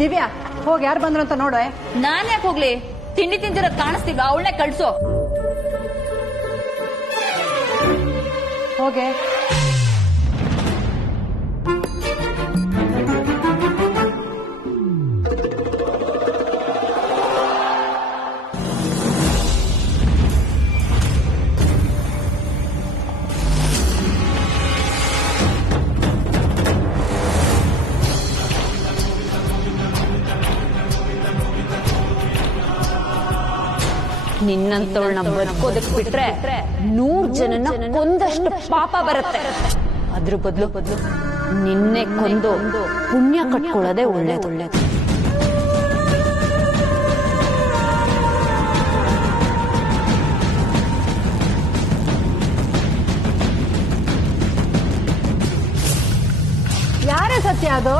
ದಿವ್ಯಾ ಹೋಗಿ ಯಾರು ಬಂದ್ರು ಅಂತ ನೋಡು. ನಾನ್ ಯಾಕೆ ಹೋಗ್ಲಿ? ತಿಂಡಿ ತಿಂದಿರೋದ್ ಕಾಣಿಸ್ತೀವ? ಅವಳನ್ನೇ ಕಳ್ಸು. ಹೋಗೆ. ನಿನ್ನಂತವಳನ್ನ ಬದುಕೋದಕ್ ಬಿಟ್ರೆ 100 ಜನನ ಕೊಂದಷ್ಟು ಪಾಪ ಬರುತ್ತೆ. ಅದ್ರ ಬದಲು ನಿನ್ನೆ ಕೊಂದು ಪುಣ್ಯ ಕಟ್ಕೊಳ್ಳೋದೇ ಒಳ್ಳೇದು. ಯಾರೇ ಸತ್ಯ ಅದು?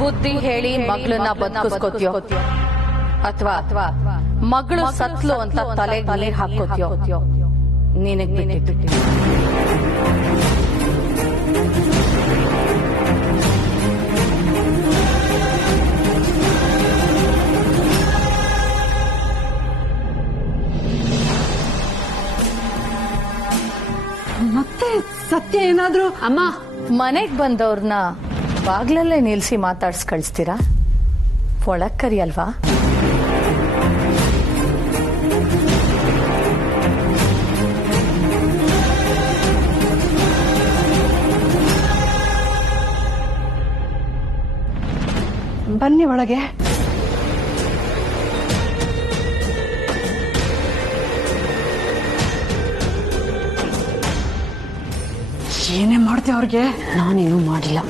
ಬುದ್ಧಿ ಹೇಳಿ ಮಗಳನ್ನ ಬದುಕಿಸ್ಕೋತ್ಯೋ ಅಥವಾ ಮಗಳು ಸತ್ಲು ಅಂತ ತಲೆ ನೀರ್ ಹಾಕೋತ್ಯೋ ನಿನಗ್ ಬಿಟ್ಟಿಟ್ಟು. ಮತ್ತೆ ಸತ್ಯ ಏನಾದ್ರು? ಅಮ್ಮ, ಮನೆಗ್ ಬಂದವ್ರನ್ನ ಬಾಗ್ಲಲ್ಲೇ ನಿಲ್ಸಿ ಮಾತಾಡ್ಸ್ ಕಳಿಸ್ತೀರಾ? ಒಳಗ್ ಕರಿಯಲ್ವಾ? ಬನ್ನಿ ಒಳಗೆ. ಏನೇ ಮಾಡ್ತೀಯ ಅವ್ರಿಗೆ? ನಾನೇನು ಮಾಡಿಲ್ಲ.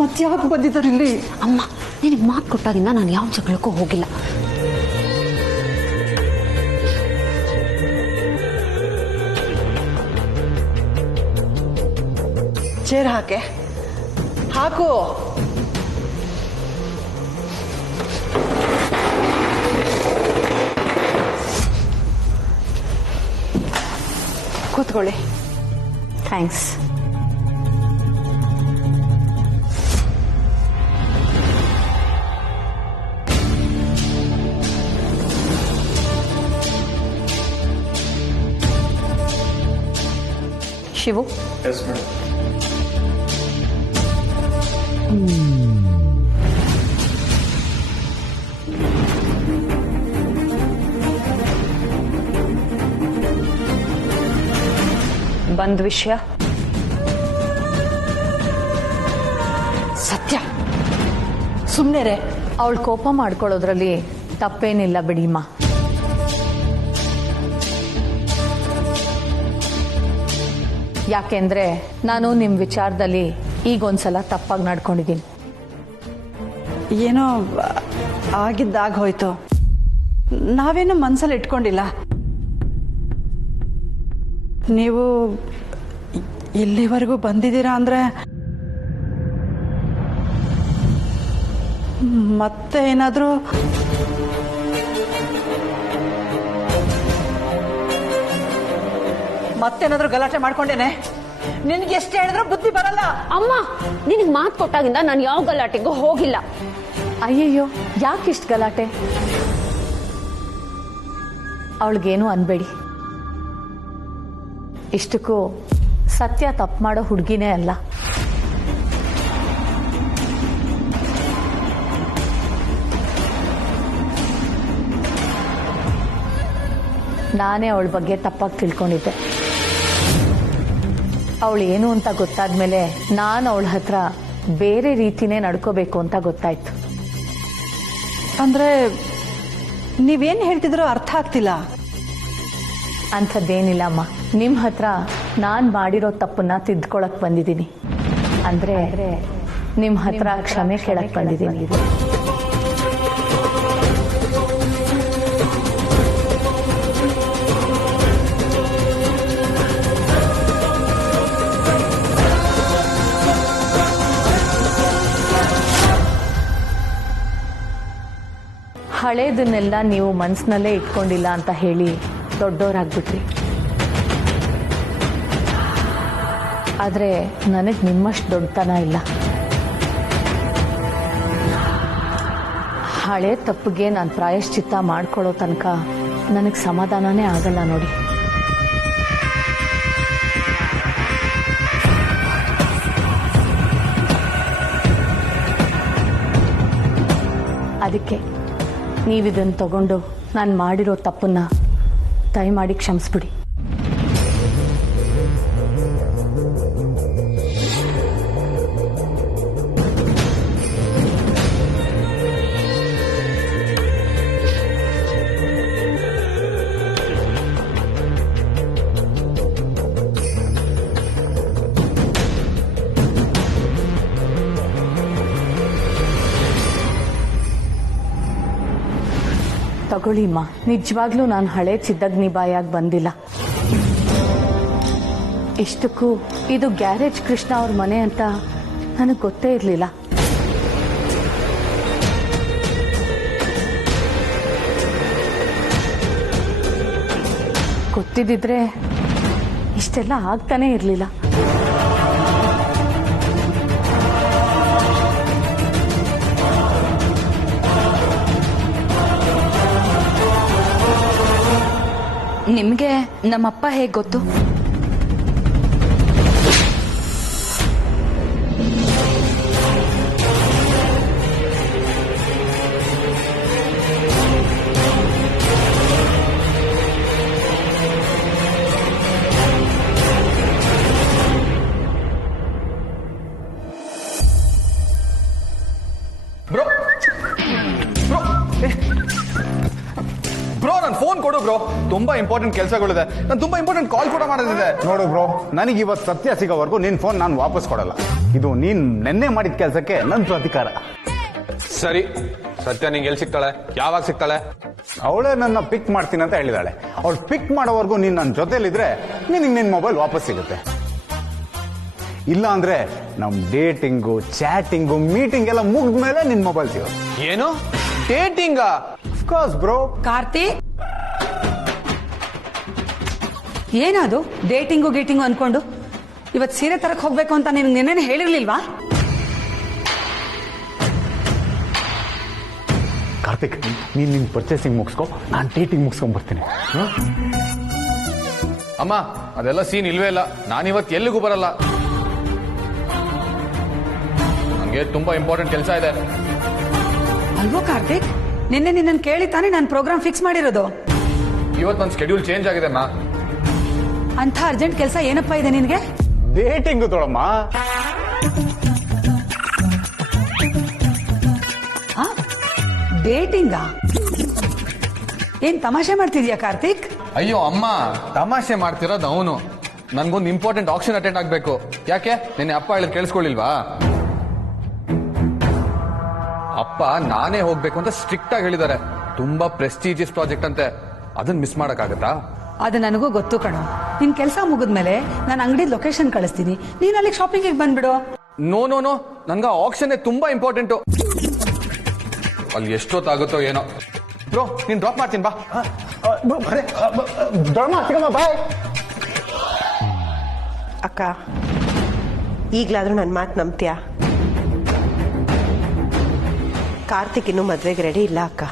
ಮತ್ತೆ ಯಾವಾಗ ಬಂದಿದ್ದಾರೆ ಇಲ್ಲಿ? ಅಮ್ಮ, ನಿನಗೆ ಮಾತು ಕೊಟ್ಟಾಗಿಂದ ನಾನು ಯಾವ ಜಗಳಕ್ಕೂ ಹೋಗಿಲ್ಲ. ಚೇರ್ ಹಾಕು. ಕೂತ್ಕೊಳ್ಳಿ. ಥ್ಯಾಂಕ್ಸ್. ಶಿವು, ಬಂದ್ ವಿಷಯ? ಸತ್ಯ ಸುಮ್ನೆ ರೇ. ಅವಳು ಕೋಪ ಮಾಡ್ಕೊಳ್ಳೋದ್ರಲ್ಲಿ ತಪ್ಪೇನಿಲ್ಲ ಬಿಡಿಮ್ಮ. ಯಾಕೆಂದ್ರೆ ನಾನು ನಿಮ್ ವಿಚಾರದಲ್ಲಿ ಈಗೊಂದ್ಸಲ ತಪ್ಪಾಗಿ ನಡ್ಕೊಂಡಿದ್ದೀನಿ. ಏನೋ ಆಗಿದ್ದಾಗ ಹೋಯ್ತು. ನಾವೇನು ಮನ್ಸಲ್ಲಿ ಇಟ್ಕೊಂಡಿಲ್ಲ. ನೀವು ಇಲ್ಲಿವರೆಗೂ ಬಂದಿದ್ದೀರಾ ಅಂದ್ರೆ ಮತ್ತೆ ಏನಾದ್ರೂ ಮತ್ತೇನಾದ್ರೂ ಗಲಾಟೆ ಮಾಡ್ಕೊಂಡೇನೆ? ನಿನ್ಗೆ ಎಷ್ಟು ಹೇಳಿದ್ರು ಬುದ್ಧಿ ಬರಲ್ಲ. ಅಮ್ಮ, ನಿನಗೆ ಮಾತು ಕೊಟ್ಟಾಗಿಂದ ನಾನು ಯಾವ ಗಲಾಟೆಗೂ ಹೋಗಿಲ್ಲ. ಅಯ್ಯಯ್ಯೋ, ಯಾಕಿಷ್ಟು ಗಲಾಟೆ? ಅವಳಿಗೇನು ಅನ್ಬೇಡಿ. ಇಷ್ಟಕ್ಕೂ ಸತ್ಯ ತಪ್ಪು ಮಾಡೋ ಹುಡುಗಿನೇ ಅಲ್ಲ. ನಾನೇ ಅವಳ ಬಗ್ಗೆ ತಪ್ಪಾಗಿ ತಿಳ್ಕೊಂಡಿದ್ದೆ. ಅವಳು ಏನು ಅಂತ ಗೊತ್ತಾದ್ಮೇಲೆ ನಾನು ಅವಳ ಹತ್ರ ಬೇರೆ ರೀತಿನೇ ನಡ್ಕೋಬೇಕು ಅಂತ ಗೊತ್ತಾಯ್ತು. ಅಂದ್ರೆ ನೀವೇನ್ ಹೇಳ್ತಿದ್ರೋ ಅರ್ಥ ಆಗ್ತಿಲ್ಲ. ಅಂಥದ್ದೇನಿಲ್ಲ ಅಮ್ಮ. ನಿಮ್ಮ ಹತ್ರ ನಾನು ಮಾಡಿರೋ ತಪ್ಪನ್ನ ತಿದ್ಕೊಳಕ್ ಬಂದಿದ್ದೀನಿ. ಅಂದ್ರೆ ನಿಮ್ಮ ಹತ್ರ ಕ್ಷಮೆ ಕೇಳಕ್ ಬಂದಿದ್ದೀನಿ. ಹಳೇದನ್ನೆಲ್ಲ ನೀವು ಮನಸ್ಸಿನಲ್ಲೇ ಇಟ್ಕೊಂಡಿಲ್ಲ ಅಂತ ಹೇಳಿ ದೊಡ್ಡವರಾಗ್ಬಿಟ್ರಿ. ಆದರೆ ನನಗೆ ನಿಮ್ಮಷ್ಟು ದೊಡ್ಡತನ ಇಲ್ಲ. ಹಳೆ ತಪ್ಪಿಗೆ ನಾನು ಪ್ರಾಯಶ್ಚಿತ್ತ ಮಾಡ್ಕೊಳ್ಳೋ ತನಕ ನನಗೆ ಸಮಾಧಾನನೇ ಆಗಲ್ಲ ನೋಡಿ. ಅದಕ್ಕೆ ನೀವಿದನ್ನು ತಗೊಂಡು ನಾನು ಮಾಡಿರೋ ತಪ್ಪನ್ನ ದಯಮಾಡಿ ಕ್ಷಮಿಸ್ಬಿಡಿ. ತಗೊಳ್ಳಿಮ್ಮ, ನಿಜವಾಗ್ಲೂ ನಾನು ಹಳೆ ಚಿದ್ದಗ್ನಿ ಬಾಯಾಗಿ ಬಂದಿಲ್ಲ. ಇಷ್ಟಕ್ಕೂ ಇದು ಗ್ಯಾರೇಜ್ ಕೃಷ್ಣ ಅವ್ರ ಮನೆ ಅಂತ ನನಗೆ ಗೊತ್ತೇ ಇರಲಿಲ್ಲ. ಗೊತ್ತಿದ್ದಿದ್ರೆ ಇಷ್ಟೆಲ್ಲ ಆಗ್ತಾನೇ ಇರಲಿಲ್ಲ. ನಿಮ್ಗೆ ನಮ್ಮಪ್ಪ ಹೇಗೆ ಗೊತ್ತು? ಬ್ರೋ ಬ್ರೋ ಬ್ರೋ ನನ್ನ ಫೋನ್ ಕೊಡು ಬ್ರೋ. ತುಂಬಾ ಇಂಪಾರ್ಟೆಂಟ್ ಕೆಲಸಗಳಿದೆ. ನಾನು ತುಂಬಾ ಇಂಪಾರ್ಟೆಂಟ್ ಕಾಲ್ ಕೂಡ ಮಾಡೋದಿದೆ. ನೋಡು ಬ್ರೋ, ನನಗೆ ಇವತ್ತು ಸತ್ಯ ಸಿಗೋವರೆಗೂ ನಿನ್ ಫೋನ್ ನಾನು ವಾಪಸ್ ಕೊಡಲ್ಲ. ಇದು ನೀನ್ ನೆನ್ನೆ ಮಾಡಿದ ಕೆಲಸಕ್ಕೆ ನನ್ನ ಪ್ರತಿಕಾರ. ಸರಿ, ಸತ್ಯ ನಿಂಗೆ ಎಲ್ಲಿ ಸಿಗ್ತಾಳೆ? ಯಾವಾಗ ಸಿಗ್ತಾಳೆ? ಅವಳೇ ನನ್ನ ಪಿಕ್ ಮಾಡ್ತೀನಿ ಅಂತ ಹೇಳಿದಾಳೆ. ಅವಳು ಪಿಕ್ ಮಾಡೋವರೆಗೂ ನೀನ್ ನನ್ನ ಜೊತೆಲಿದ್ರೆ ನಿನಗೆ ನಿನ್ ಮೊಬೈಲ್ ವಾಪಸ್ ಸಿಗುತ್ತೆ. ಇಲ್ಲ ಅಂದ್ರೆ ನಮ್ ಡೇಟಿಂಗು, ಚಾಟಿಂಗು, ಮೀಟಿಂಗ್ ಎಲ್ಲ ಮುಗಿದ್ಮೇಲೆ ನಿನ್ ಮೊಬೈಲ್ ಸಿಗುತ್ತೆ. ಏನು ಡೇಟಿಂಗ್? Of course bro. ಕಾರ್ತಿಕ್, ಏನದು ಡೇಟಿಂಗು ಗೀಟಿಂಗು ಅನ್ಕೊಂಡು ಇವತ್ತು ಸೀರೆ ತರಕ್ ಹೋಗ್ಬೇಕು ಅಂತ ನಿನ್ಗೆ ನೆನ್ನೆ ಹೇಳಿರ್ಲಿಲ್ವಾ? ಕಾರ್ತಿಕ್, ನೀನ್ ನಿನ್ ಪರ್ಚೇಸಿಂಗ್ ಮುಗಿಸ್ಕೊ, ನಾನು ಡೇಟಿಂಗ್ ಮುಗಿಸ್ಕೊಂಡ್ ಬರ್ತೀನಿ. ಅಮ್ಮ, ಅದೆಲ್ಲ ಸೀನ್ ಇಲ್ವೇ ಇಲ್ಲ. ನಾನಿವತ್ತು ಎಲ್ಲಿಗೂ ಬರಲ್ಲ. ನಂಗೆ ತುಂಬಾ ಇಂಪಾರ್ಟೆಂಟ್ ಕೆಲಸ ಇದೆ. ಅಲ್ವೋ ಕಾರ್ತಿಕ್, ನಿನ್ನೆ ನಿನ್ನನ್ನು ಕೇಳಿ ತಾನೇ ನಾನು ಪ್ರೋಗ್ರಾಮ್ ಫಿಕ್ಸ್ ಮಾಡಿರೋದು. ಇವತ್ತು ನನ್ನ ಸ್ಕೆಡ್ಯೂಲ್ ಚೇಂಜ್ ಆಗಿದೆ ಅಮ್ಮ. ಅಂತ ಅರ್ಜೆಂಟ್ ಕೆಲಸ ಏನಪ್ಪಾ ಇದೆ ನಿನ್ಗೆ? ಡೇಟಿಂಗ್ ತೊಳಮ್ಮ. ಡೇಟಿಂಗಾ? ಏನ್ ತಮಾಷೆ ಮಾಡ್ತಿದ್ಯಾ ಕಾರ್ತಿಕ್? ಅಯ್ಯೋ ಅಮ್ಮ, ತಮಾಷೆ ಮಾಡ್ತಿರೋದು ಅವನು. ನನ್ಗೊಂದು ಇಂಪಾರ್ಟೆಂಟ್ ಆಕ್ಷನ್ ಅಟೆಂಡ್ ಆಗ್ಬೇಕು. ಯಾಕೆ ನಿನ್ನೆ ಅಪ್ಪ ಹೇಳಿದ್ ಕೇಳಿಸ್ಕೊಳ್ಳಿಲ್ವಾ? ಅಪ್ಪ ನಾನೇ ಹೋಗ್ಬೇಕು ಅಂತ ಸ್ಟ್ರಿಕ್ಟ್ ಆಗಿ ಹೇಳಿದ್ದಾರೆ. ತುಂಬಾ ಪ್ರೆಸ್ಟೀಜಿಯಸ್ ಪ್ರಾಜೆಕ್ಟ್ ಅಂತೆ. ಅದನ್ನ ಮಿಸ್ ಮಾಡಕ್ಕಾಗತ್ತಾ? ಅದು ನನಗೂ ಗೊತ್ತು ಕಣೋ. ನಿನ್ ಕೆಲಸ ಮುಗಿದ್ಮೇಲೆ ನಾನು ಅಂಗಡಿ ಲೊಕೇಶನ್ ಕಳಿಸ್ತೀನಿ, ನೀನ್ ಅಲ್ಲಿಗೆ ಶಾಪಿಂಗ್ ಬಂದ್ಬಿಡು. ನೋ ನೋ ನೋ, ನನ್ಗ ಆಕ್ಷನ್ ತುಂಬಾ ಇಂಪಾರ್ಟೆಂಟು. ಅಲ್ಲಿ ಎಷ್ಟೊತ್ತಾಗುತ್ತೋ ಏನೋ. ಬ್ರೋ, ನೀನ್ ಡ್ರಾಪ್ ಮಾಡ್ತೀನಿ ಬಾ. ಬಾಯ್. ಅಕ್ಕ, ಈಗ್ಲಾದ್ರೂ ನನ್ನ ಮಾತು ನಂಬ್ತೀಯಾ? ಕಾರ್ತಿಕ್ ಇನ್ನೂ ಮದ್ವೆಗೆ ರೆಡಿ ಇಲ್ಲ ಅಕ್ಕ.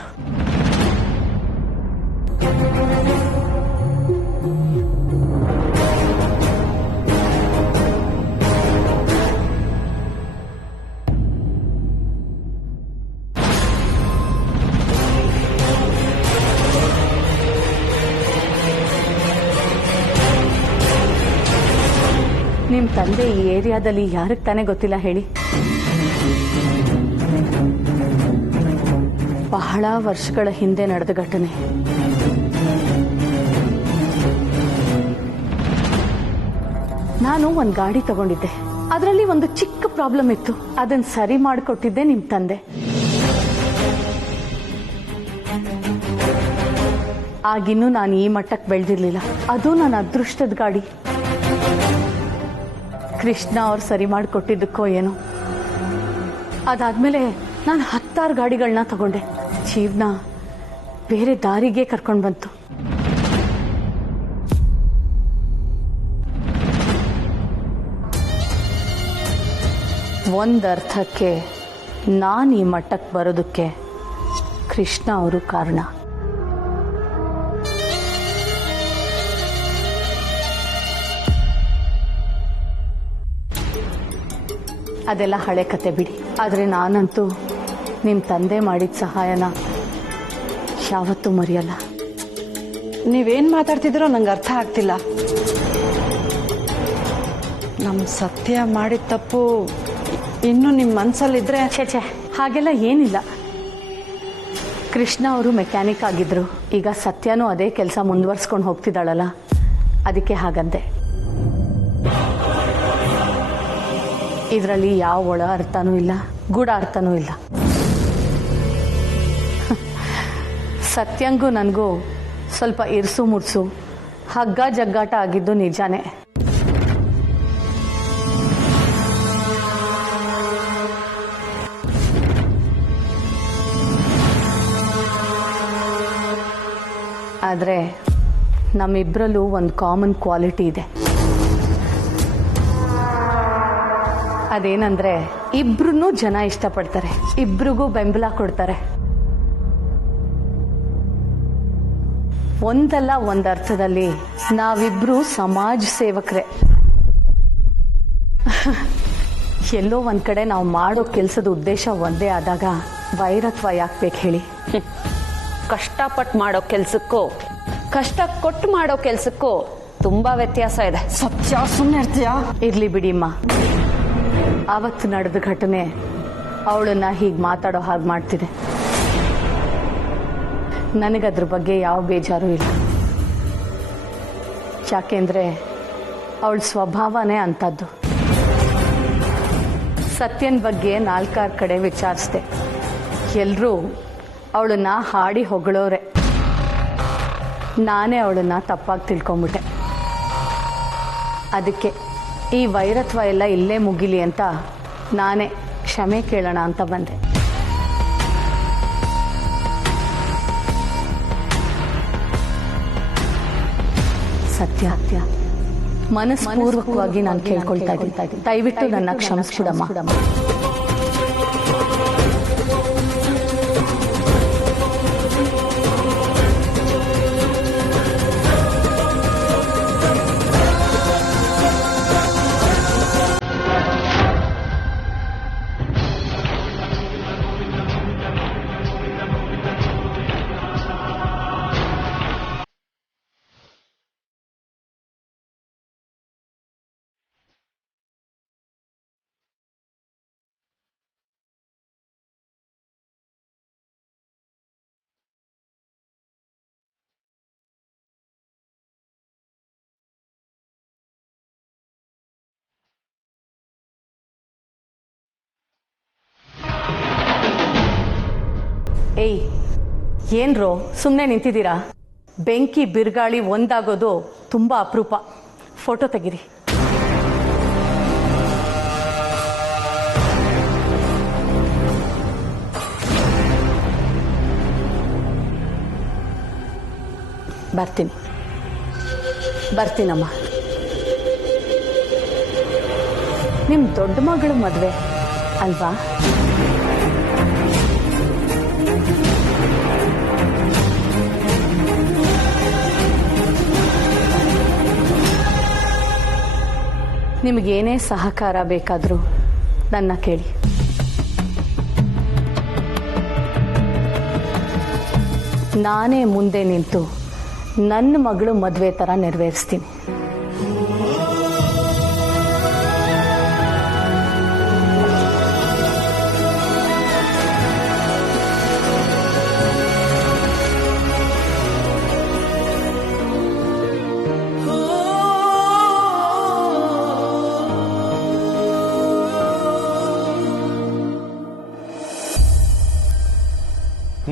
ನಿಮ್ಮ ತಂದೆ ಈ ಏರಿಯಾದಲ್ಲಿ ಯಾರಿಗೆ ತಾನೇ ಗೊತ್ತಿಲ್ಲ ಹೇಳಿ? ಬಹಳ ವರ್ಷಗಳ ಹಿಂದೆ ನಡೆದ ಘಟನೆ. ನಾನು ಒಂದು ಗಾಡಿ ತಗೊಂಡಿದ್ದೆ. ಅದರಲ್ಲಿ ಒಂದು ಚಿಕ್ಕ ಪ್ರಾಬ್ಲಮ್ ಇತ್ತು. ಅದನ್ನ ಸರಿ ಮಾಡಿಕೊಟ್ಟಿದ್ದೆ ನಿಮ್ಮ ತಂದೆ. ಆಗಿನ್ನೂ ನಾನು ಈ ಮಟ್ಟಕ್ಕೆ ಬೆಳೆದಿರ್ಲಿಲ್ಲ. ಅದು ನನ್ನ ಅದೃಷ್ಟದ ಗಾಡಿ. ಕೃಷ್ಣ ಅವ್ರು ಸರಿ ಮಾಡಿಕೊಟ್ಟಿದ್ದಕ್ಕೋ ಏನೋ. ಅದಾದ್ಮೇಲೆ ನಾನು 10 ಗಾಡಿಗಳನ್ನ ತಗೊಂಡೆ. ಜೀವನ ಬೇರೆ ದಾರಿಗೆ ಕರ್ಕೊಂಡು ಬಂತು. ಒಂದರ್ಥಕ್ಕೆ ನಾನು ಈ ಮಟ್ಟಕ್ಕೆ ಬರೋದಕ್ಕೆ ಕೃಷ್ಣ ಅವರು ಕಾರಣ. ಅದೆಲ್ಲ ಹಳೆ ಕತೆ ಬಿಡಿ. ಆದರೆ ನಾನಂತೂ ನಿಮ್ಮ ತಂದೆ ಮಾಡಿದ ಸಹಾಯನ ಯಾವತ್ತೂ ಮರೆಯಲ್ಲ. ನೀವೇನ್ ಮಾತಾಡ್ತಿದ್ದೀರೋ ನಂಗೆ ಅರ್ಥ ಆಗ್ತಿಲ್ಲ. ನಮ್ಮ ಸತ್ಯ ಮಾಡಿದ ತಪ್ಪು ಇನ್ನು ನಿಮ್ಮ ಮನಸ್ಸಲ್ಲಿದ್ರೆ ಛೇ ಹಾಗೆಲ್ಲ ಏನಿಲ್ಲ. ಕೃಷ್ಣ ಅವರು ಮೆಕ್ಯಾನಿಕ್ ಆಗಿದ್ರು, ಈಗ ಸತ್ಯನೂ ಅದೇ ಕೆಲಸ ಮುಂದುವರ್ಸ್ಕೊಂಡು ಹೋಗ್ತಿದ್ದಾಳಲ್ಲ, ಅದಕ್ಕೆ ಹಾಗಂದೆ. ಇದರಲ್ಲಿ ಯಾವ ಒಳ ಅರ್ಥನೂ ಇಲ್ಲ, ಗೂಢ ಅರ್ಥನೂ ಇಲ್ಲ. ಸತ್ಯಂಗೂ ನನಗೂ ಸ್ವಲ್ಪ ಇರ್ಸು ಮುರ್ಸು ಹಗ್ಗ ಜಗ್ಗಾಟ ಆಗಿದ್ದು ನಿಜಾನೇ. ಆದರೆ ನಮ್ಮಿಬ್ಬರಲ್ಲೂ ಒಂದು ಕಾಮನ್ ಕ್ವಾಲಿಟಿ ಇದೆ. ಅದೇನಂದ್ರೆ ಇಬ್ರು ಜನ ಇಷ್ಟಪಡ್ತಾರೆ, ಇಬ್ರಿಗೂ ಬೆಂಬಲ ಕೊಡ್ತಾರೆ. ಒಂದಲ್ಲ ಒಂದರ್ಥದಲ್ಲಿ ನಾವಿಬ್ರು ಸಮಾಜ ಸೇವಕರೇ. ಎಲ್ಲೋ ಒಂದ್ ಕಡೆ ನಾವು ಮಾಡೋ ಕೆಲಸದ ಉದ್ದೇಶ ಒಂದೇ ಆದಾಗ ವೈರತ್ವ ಯಾಕೆ ಬೇಕು ಹೇಳಿ? ಕಷ್ಟಪಟ್ಟು ಮಾಡೋ ಕೆಲ್ಸಕ್ಕೂ ಕಷ್ಟ ಕೊಟ್ಟು ಮಾಡೋ ಕೆಲ್ಸಕ್ಕೂ ತುಂಬಾ ವ್ಯತ್ಯಾಸ ಇದೆ. ಸತ್ಯ ಸುಮ್ಮನೆ ಇರ್ತೀಯಾ? ಇರ್ಲಿ ಬಿಡಿಮ್ಮ, ಆವತ್ತು ನಡೆದ ಘಟನೆ ಅವಳನ್ನ ಹೀಗೆ ಮಾತಾಡೋ ಹಾಗೆ ಮಾಡ್ತಿದೆ. ನನಗದ್ರ ಬಗ್ಗೆ ಯಾವ ಬೇಜಾರು ಇಲ್ಲ. ಯಾಕೆಂದ್ರೆ ಅವಳ ಸ್ವಭಾವನೇ ಅಂಥದ್ದು. ಸತ್ಯನ ಬಗ್ಗೆ 4-6 ಕಡೆ ವಿಚಾರಿಸ್ದೆ. ಎಲ್ಲರೂ ಅವಳನ್ನ ಹಾಡಿ ಹೊಗಳೋರೆ. ನಾನೇ ಅವಳನ್ನ ತಪ್ಪಾಗಿ ತಿಳ್ಕೊಂಬಿಟ್ಟೆ. ಅದಕ್ಕೆ ಈ ವೈರತ್ವ ಎಲ್ಲ ಇಲ್ಲೇ ಮುಗಿಲಿ ಅಂತ ನಾನೇ ಕ್ಷಮೆ ಕೇಳೋಣ ಅಂತ ಬಂದೆ. ಸತ್ಯ ಮನಸ್ಪೂರ್ವಕವಾಗಿ ನಾನು ಕೇಳ್ಕೊಳ್ತಾ ಇದ್ದೀನಿ, ದಯವಿಟ್ಟು ನನ್ನ ಕ್ಷಮಿಸ್ಬಿಡಮ್ಮ. ಏಯ್, ಏನ್ರೋ ಸುಮ್ಮನೆ ನಿಂತಿದ್ದೀರಾ? ಬೆಂಕಿ ಬಿರುಗಾಳಿ ಒಂದಾಗೋದು ತುಂಬ ಅಪರೂಪ. ಫೋಟೋ ತೆಗಿರಿ. ಬರ್ತೀನಮ್ಮ. ನಿಮ್ಮ ದೊಡ್ಡ ಮಗಳು ಮದುವೆ ಅಲ್ವಾ? ನಿಮಗೇನೇ ಸಹಕಾರ ಬೇಕಾದರೂ ನನ್ನ ಕೇಳಿ. ನಾನೇ ಮುಂದೆ ನಿಂತು ನನ್ನ ಮಗಳು ಮದುವೆ ಥರ ನೆರವೇರಿಸ್ತೀನಿ.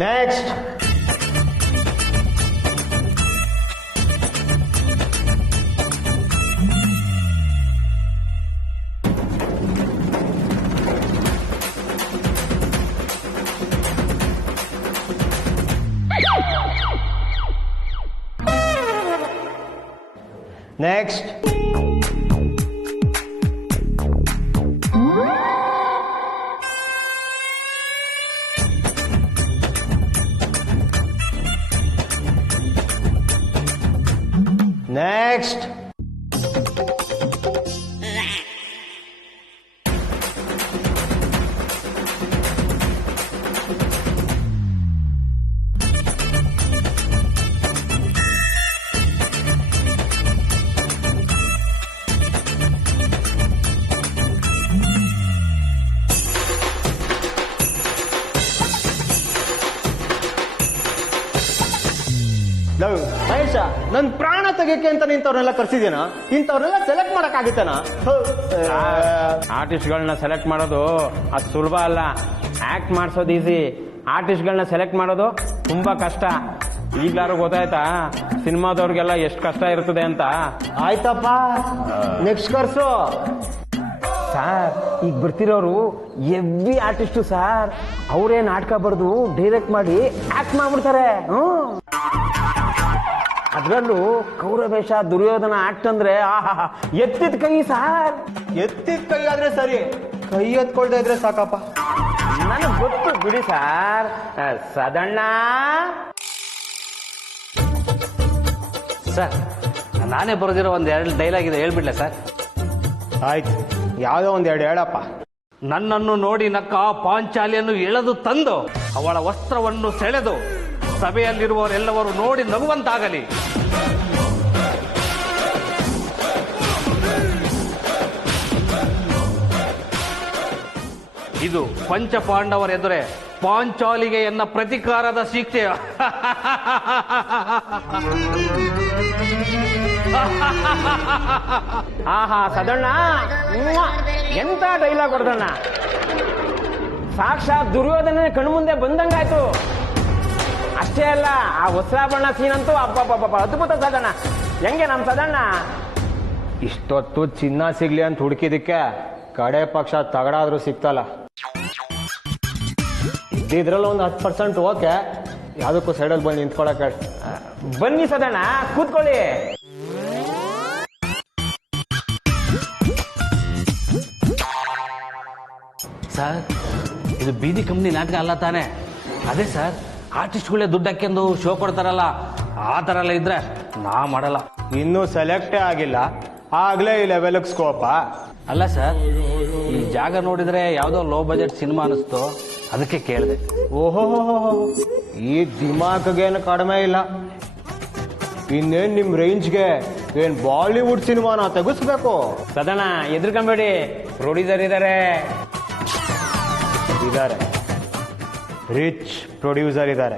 Next next. ನೆಕ್ಸ್ಟ್. ಮಹೇಶ, ನನ್ ಪ್ರಾಣ ತೆಗಿಯಕ್ಕೆ ಅಂತ ಇಂಥವ್ರನ್ನೆಲ್ಲ ಕರ್ಸಿದ್ದೀನ? ಇಂಥವ್ರನ್ನೆಲ್ಲ ಸೆಲೆಕ್ಟ್ ಮಾಡಕ್ಕಾಗುತ್ತೇನ? ಆರ್ಟಿಸ್ಟ್ಗಳನ್ನ ಸೆಲೆಕ್ಟ್ ಮಾಡೋದು ಅದು ಸುಲಭ ಅಲ್ಲ. ಆಕ್ಟ್ ಮಾಡಿಸೋದು ಈಸಿ, ಆರ್ಟಿಸ್ಟ್ಗಳನ್ನ ಸೆಲೆಕ್ಟ್ ಮಾಡೋದು ತುಂಬಾ ಕಷ್ಟ. ಈಗ್ಲಾರು ಗೊತ್ತಾಯ್ತಾ ಸಿನಿಮಾದವ್ರಿಗೆಲ್ಲ ಎಷ್ಟು ಕಷ್ಟ ಇರ್ತದೆ ಅಂತ? ಆಯ್ತಪ್ಪ, ನೆಕ್ಸ್ಟ್ ಕರ್ಸು. ಸರ್, ಈಗ ಬರ್ತಿರೋರು ಎವ್ವಿ ಆರ್ಟಿಸ್ಟು ಸರ್. ಅವರೇ ನಾಟಕ ಬರೆದು ಡೈರೆಕ್ಟ್ ಮಾಡಿ ಆಕ್ಟ್ ಮಾಡ್ಬಿಡ್ತಾರೆ. ಅದ್ರಲ್ಲೂ ಕೌರವೇಶ ದುರ್ಯೋಧನ ಆಕ್ಟ್ ಅಂದ್ರೆ ಆಹಾ ಎತ್ತಿದ ಕೈ ಸಾರ್. ಎತ್ತಿದ ಕೈ ಆದ್ರೆ ಸರಿ, ಕೈ ಎತ್ಕೊಳ್ತಾ ಇದ್ರೆ ಸಾಕಪ್ಪ. ನನಗೆ ಗೊತ್ತು ಬಿಡಿ ಸಾರ್. ಸದಣ್ಣ ಸರ್, ನಾನೇ ಬರೆದಿರೋ ಒಂದು 2 ಡೈಲಾಗ್ ಇದೆ, ಹೇಳ್ಬಿಡ್ಲೆ ಸರ್? ಆಯ್ತು, ಯಾವ್ದೋ ಒಂದೆರಡು ಹೇಳಪ್ಪ. ನನ್ನನ್ನು ನೋಡಿ ನಕ್ಕ ಪಾಂಚಾಲಿಯನ್ನು ಎಳೆದು ತಂದು ಅವಳ ವಸ್ತ್ರವನ್ನು ಸೆಳೆದು ಸಭೆಯಲ್ಲಿರುವವರೆಲ್ಲವರು ನೋಡಿ ನಗುವಂತಾಗಲಿ. ಇದು ಪಂಚಪಾಂಡವರೆದುರೆ ಪಾಂಚಾಲಿಗೆ ಎನ್ನ ಪ್ರತಿಕಾರದ ಶಿಕ್ಷೆ. ಆಹಾ ಸದಣ್ಣ, ಎಂತ ಡೈಲಾಗ್ ಹೊಡೆದಣ್ಣ. ಸಾಕ್ಷಾತ್ ದುರ್ಯೋಧನ ಕಣ್ಮುಂದೆ ಬಂದಂಗಾಯ್ತು. ಅಷ್ಟೇ ಅಲ್ಲ, ಆ ವಸ್ತ್ರಾಭರಣ ಸೀನ್ ಅಂತೂ ಅಬ್ಬಬ್ಬಬ್ಬ ಅದ್ಭುತ ಸದಣ್ಣ. ಹೆಂಗೆ ನಮ್ ಸದಣ್ಣ? ಇಷ್ಟೊತ್ತು ಚಿನ್ನ ಸಿಗ್ಲಿ ಅಂತ ಹುಡುಕಿದಕ್ಕೆ ಕಡೆ ಪಕ್ಷ ತಗಡಾದ್ರೂ ಸಿಕ್ತಲ್ಲ. ಇದ್ರಲ್ಲಿ ಒಂದು 10% ಓಕೆ, ಯಾವುದಕ್ಕೂ ಸೈಡಲ್ಲಿ ಬಂದು ನಿಂತ್ಕೊಳಕ್ಕೆ. ಬನ್ನಿ ಸದಣ್ಣ, ಕೂತ್ಕೊಳ್ಳಿ. ಸರ್, ಇದು ಬೀದಿ ಕಂಪ್ನಿ ನಾಟಕ ಅಲ್ಲ ತಾನೆ? ಅದೇ ಸರ್, ಆರ್ಟಿಸ್ಟ್ಗಳೇ ದುಡ್ಡು ಹಾಕ್ಯಂದು ಶೋ ಕೊಡ್ತಾರಲ್ಲ, ಆ ಥರ ಎಲ್ಲ ಇದ್ರೆ ನಾ ಮಾಡಲ್ಲ. ಇನ್ನೂ ಸೆಲೆಕ್ಟೇ ಆಗಿಲ್ಲ, ಆಗ್ಲೇ ಈ ಲೆವೆಲ್ಗೆ ಸ್ಕೋಪ? ಅಲ್ಲ ಸರ್, ಈ ಜಾಗ ನೋಡಿದ್ರೆ ಯಾವುದೋ ಲೋ ಬಜೆಟ್ ಸಿನಿಮಾ ಅನಿಸ್ತು, ಅದಕ್ಕೆ ಕೇಳಿದೆ. ಓಹೋ, ಈ ದಿಮಾಕ್ಗೇನು ಕಡಿಮೆ ಇಲ್ಲ. ಇನ್ನೇನ್ ನಿಮ್ ರೇಂಜ್ಗೆ ಏನ್ ಬಾಲಿವುಡ್ ಸಿನಿಮಾನ ತೆಗಿಸ್ಬೇಕು? ಸದಣ್ಣ ಎದ್ರಕಂಬೇಡಿ, ಪ್ರೊಡ್ಯೂಸರ್ ಇದಾರೆ. ರಿಚ್ ಪ್ರೊಡ್ಯೂಸರ್ ಇದ್ದಾರೆ.